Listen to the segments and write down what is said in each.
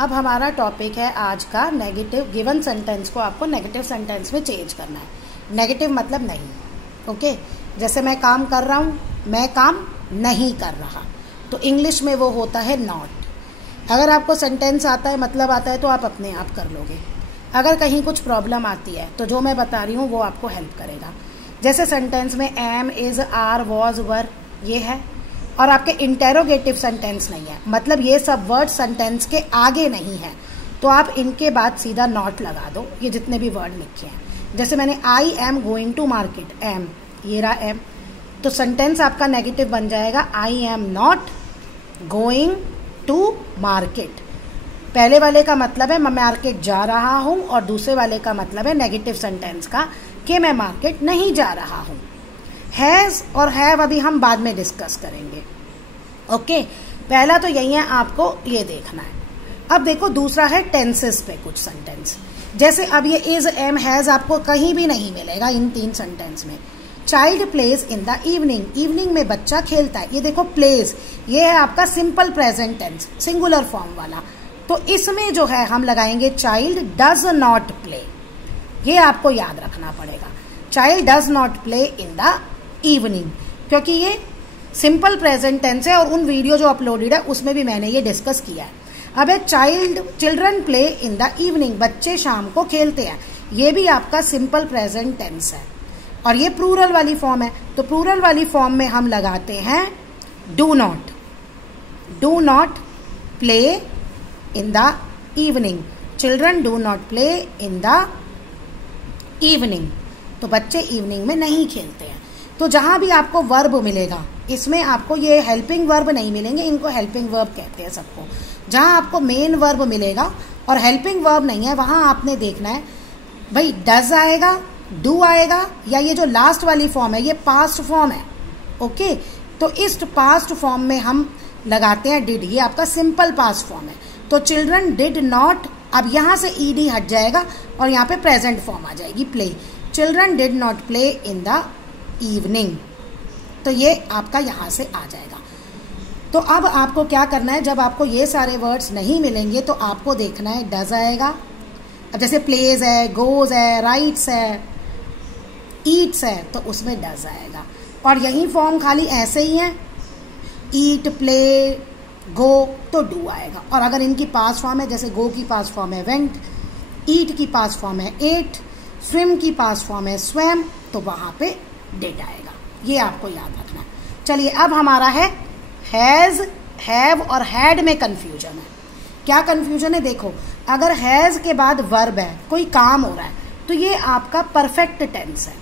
अब हमारा टॉपिक है आज का नेगेटिव। गिवन सेंटेंस को आपको नेगेटिव सेंटेंस में चेंज करना है। नेगेटिव मतलब नहीं, ओके। जैसे मैं काम कर रहा हूँ, मैं काम नहीं कर रहा, तो इंग्लिश में वो होता है नॉट। अगर आपको सेंटेंस आता है, मतलब आता है, तो आप अपने आप कर लोगे। अगर कहीं कुछ प्रॉब्लम आती है तो जो मैं बता रही हूँ वो आपको हेल्प करेगा। जैसे सेंटेंस में एम, इज, आर, वॉज, वर ये है, और आपके इंटेरोगेटिव सेंटेंस नहीं है, मतलब ये सब वर्ड सेंटेंस के आगे नहीं है, तो आप इनके बाद सीधा नॉट लगा दो। ये जितने भी वर्ड लिखे हैं, जैसे मैंने I am going to market, am, ये रहा एम, तो सेंटेंस आपका नेगेटिव बन जाएगा I am not going to market. पहले वाले का मतलब है मैं मार्केट जा रहा हूं, और दूसरे वाले का मतलब है नेगेटिव सेंटेंस का कि मैं मार्केट नहीं जा रहा हूं। हैज और हैव अभी हम बाद में डिस्कस करेंगे, ओके। पहला तो यही है, आपको ये देखना है। अब देखो दूसरा है टेंसेस पे कुछ सेंटेंस। जैसे अब ये इज, एम, हैज आपको कहीं भी नहीं मिलेगा इन तीन सेंटेंस में। Child plays in the evening, evening में बच्चा खेलता है। ये देखो प्लेज, ये है आपका simple present tense, singular form वाला, तो इसमें जो है हम लगाएंगे चाइल्ड डज नॉट प्ले। ये आपको याद रखना पड़ेगा, child does not play in the evening, क्योंकि ये सिंपल प्रेजेंट टेंस है और उन वीडियो जो अपलोडेड है उसमें भी मैंने ये डिस्कस किया है। अब है children play in the evening, बच्चे शाम को खेलते हैं। ये भी आपका सिंपल प्रेजेंट टेंस है, और ये प्लूरल वाली फॉर्म है, तो प्लूरल वाली फॉर्म में हम लगाते हैं do not. Do not play in the evening, children do not play in the evening, तो बच्चे इवनिंग में नहीं खेलते हैं। तो जहां भी आपको वर्ब मिलेगा, इसमें आपको ये हेल्पिंग वर्ब नहीं मिलेंगे, इनको हेल्पिंग वर्ब कहते हैं सबको। जहां आपको मेन वर्ब मिलेगा और हेल्पिंग वर्ब नहीं है, वहां आपने देखना है भाई डज आएगा, डू आएगा, या ये जो लास्ट वाली फॉर्म है ये पास्ट फॉर्म है, ओके। तो इस पास्ट फॉर्म में हम लगाते हैं डिड, ये आपका सिंपल पास्ट फॉर्म है। तो चिल्ड्रन डिड नॉट, अब यहां से ईडी हट जाएगा और यहाँ पे प्रेजेंट फॉर्म आ जाएगी play. Children did not play in the evening, तो ये आपका यहां से आ जाएगा। तो अब आपको क्या करना है, जब आपको ये सारे वर्ड्स नहीं मिलेंगे तो आपको देखना है डज आएगा। अब जैसे प्लेज है, गोज है, राइट्स है, ईट्स है, तो उसमें डज आएगा। और यही फॉर्म खाली ऐसे ही है, ईट, प्ले, गो, तो डू आएगा। और अगर इनकी पास्ट फॉर्म है, जैसे गो की पास्ट फॉर्म है वेंट, ईट की पास्ट फॉर्म है एट, स्विम की पास्ट फॉर्म है स्वैम, तो वहां पे डिड आएगा। ये आपको याद रखना है। चलिए अब हमारा है हैज, हैव और हैड में कंफ्यूजन है। क्या कंफ्यूजन है, देखो अगर हैज के बाद वर्ब है, कोई काम हो रहा है, तो ये आपका परफेक्ट टेंस है,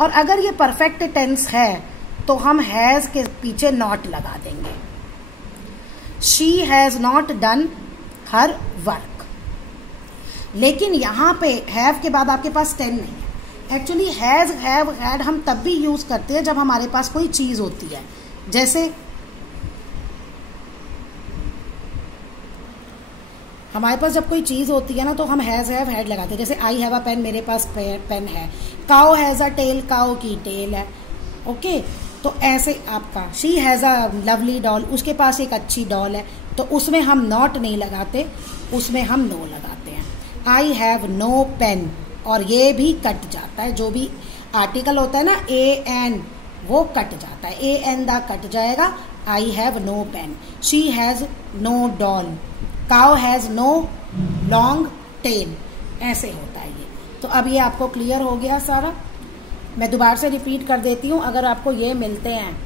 और अगर ये परफेक्ट टेंस है तो हम हैज के पीछे नॉट लगा देंगे। She has not done her work, लेकिन यहां पे हैव के बाद आपके पास टेन नहीं है। एक्चुअली हैज, हैव, हैड हम तब भी यूज करते हैं जब हमारे पास कोई चीज होती है। जैसे हमारे पास जब कोई चीज होती है ना, तो हम हैज, हैव, हैड लगाते हैं। जैसे आई हैव अ पेन, मेरे पास पेन है। काओ हैज अ टेल, काओ की टेल है, ओके। तो ऐसे आपका she has a lovely doll, उसके पास एक अच्छी डॉल है, तो उसमें हम नॉट नहीं लगाते, उसमें हम नो लगाते हैं। आई हैव नो पेन, और ये भी कट जाता है, जो भी आर्टिकल होता है ना ए एन, वो कट जाता है, ए एन दा कट जाएगा। I have no pen, she has no doll, cow has no long tail, ऐसे होता है ये। तो अब ये आपको क्लियर हो गया सारा। मैं दोबारा से रिपीट कर देती हूँ, अगर आपको ये मिलते हैं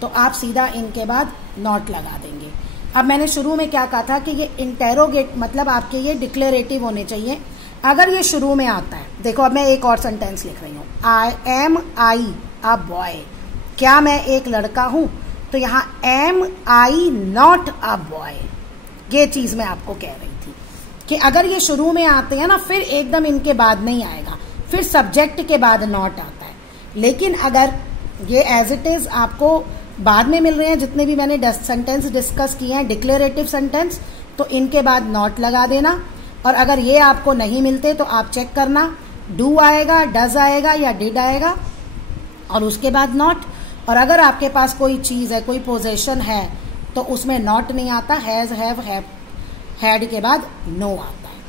तो आप सीधा इनके बाद नॉट लगा देंगे। अब मैंने शुरू में क्या कहा था कि ये इंटेरोगेट मतलब आपके ये डिक्लेरेटिव होने चाहिए। अगर ये शुरू में आता है, देखो अब मैं एक और सेंटेंस लिख रही हूँ, I am I a boy, क्या मैं एक लड़का हूं, तो यहाँ am I not a boy, ये चीज मैं आपको कह रही थी कि अगर ये शुरू में आते हैं ना, फिर एकदम इनके बाद नहीं आएगा, फिर सब्जेक्ट के बाद नॉट आता है। लेकिन अगर ये एज इट इज आपको बाद में मिल रहे हैं, जितने भी मैंने सेंटेंस डिस्कस किए हैं डिक्लेरेटिव सेंटेंस, तो इनके बाद नॉट लगा देना। और अगर ये आपको नहीं मिलते तो आप चेक करना, डू आएगा, डज आएगा या डिड आएगा, और उसके बाद नॉट। और अगर आपके पास कोई चीज है, कोई पोजेशन है, तो उसमें नॉट नहीं आता, हैज, हैव, हैड के बाद नो आता है।